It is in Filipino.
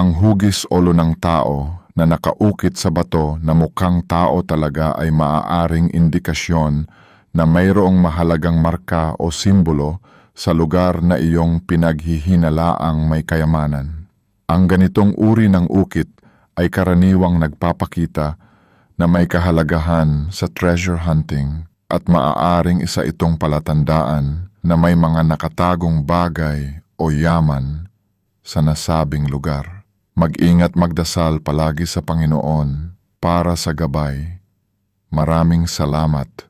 Ang hugis ulo ng tao na nakaukit sa bato na mukhang tao talaga ay maaaring indikasyon na mayroong mahalagang marka o simbolo sa lugar na iyong pinaghihinalaang may kayamanan. Ang ganitong uri ng ukit ay karaniwang nagpapakita na may kahalagahan sa treasure hunting at maaaring isa itong palatandaan na may mga nakatagong bagay o yaman sa nasabing lugar. Mag-ingat magdasal palagi sa Panginoon para sa gabay. Maraming salamat.